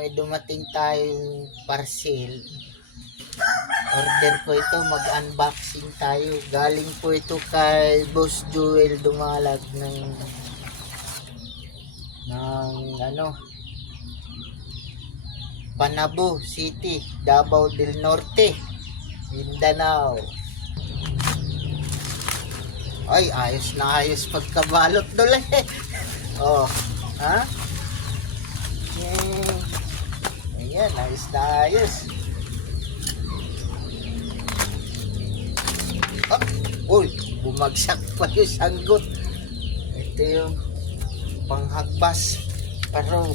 may dumating tayong parcel. Order ko ito, mag-unboxing tayo. Galing po ito kay Boss Joel Dumalag ng Panabo City, Davao del Norte, Mindanao. Ay, ayos na ayos pagkabalot doon eh. Oh, ha? Ayan, ayos na ayos. Oh, uy, bumagsak pa yung sanggot. Ito yung panghagbas. Pero,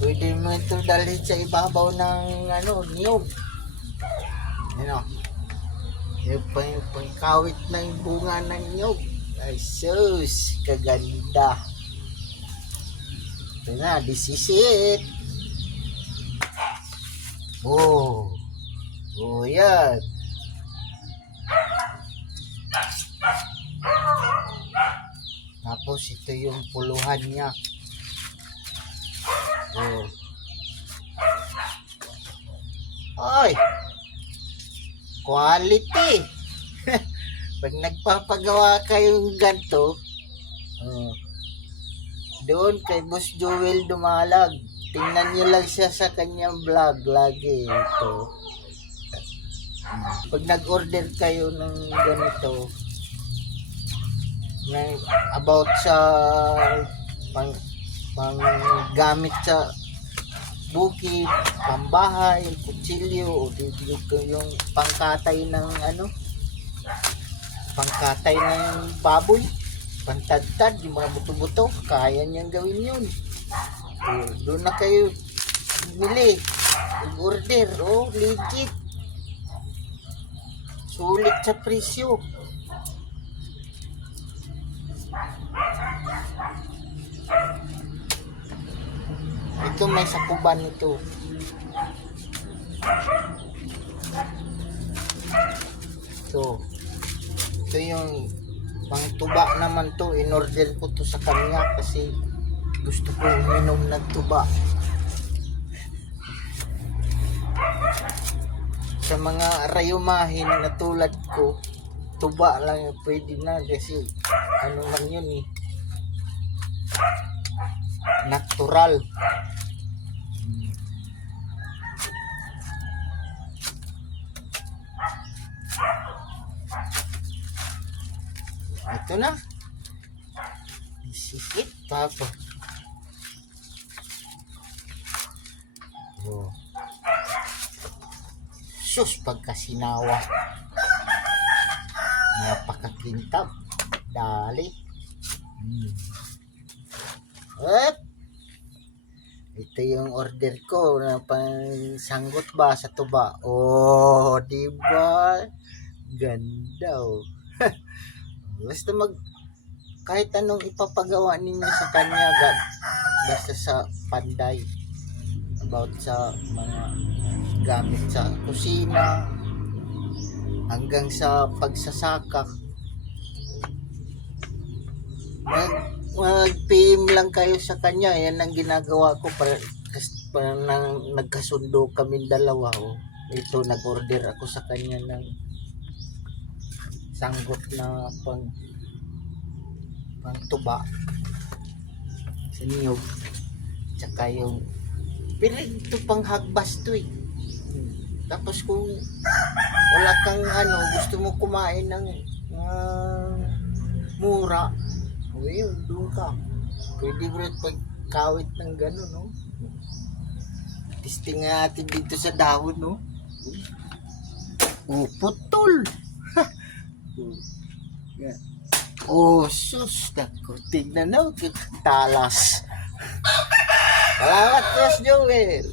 pwede mo ito dalhin sa ibabaw ng niyog. Yung pangkawit ng bunga ng niyog. Ay, sus, kaganda. Ito na, this is it. Oh, yan. Tapos ito yung puluhan niya. Oh. Ay, quality. Pag nagpapagawa kayong ganito, doon kay Boss Joel Dumalag, tingnan nyo lang siya sa kanyang vlog lagi ito. Pag nag-order kayo ng ganito, about sa pang gamit sa bukid, pambahay, kutsilyo, o yung pangkatay ng pangkatay ng baboy, pantadtad, yung mga buto-buto, kaya niyang gawin yun. Doon na kayo bili, order, legit, sulit sa presyo. Ito may sakuban ito. Ito yung pang tuba naman to. In-order ko to sa kanya kasi gusto ko uminom ng tuba. Sa mga rayumahin na tulad ko, tuba lang yung pwede na kasi lang yun eh, natural. Ito na. This is it, papa. Oh. Sus, pagkasinawa. Napakakintab. Dali. Ito yung order ko na pangsanggot ba sa tuba. Oh, diba? Ganda oh. Basta kahit anong ipapagawa ninyo sa kanya, basta sa panday, about sa mga gamit sa kusina hanggang sa pagsasaka, mag-PM lang kayo sa kanya. Yan ang ginagawa ko para nagkasundo kami dalawa. Ito, nag-order ako sa kanya ng sanggot na pang tuba sa niyog, tsaka yung ito pang hagbas to eh. Tapos kung wala kang gusto mo kumain ng mura, yun, doon ka pwede bro pagkawit ng gano'n, no? Testing natin dito sa dahon, no? Putol. Oh, sus, naku, tignan na, talas. Salamat, Boss Joel.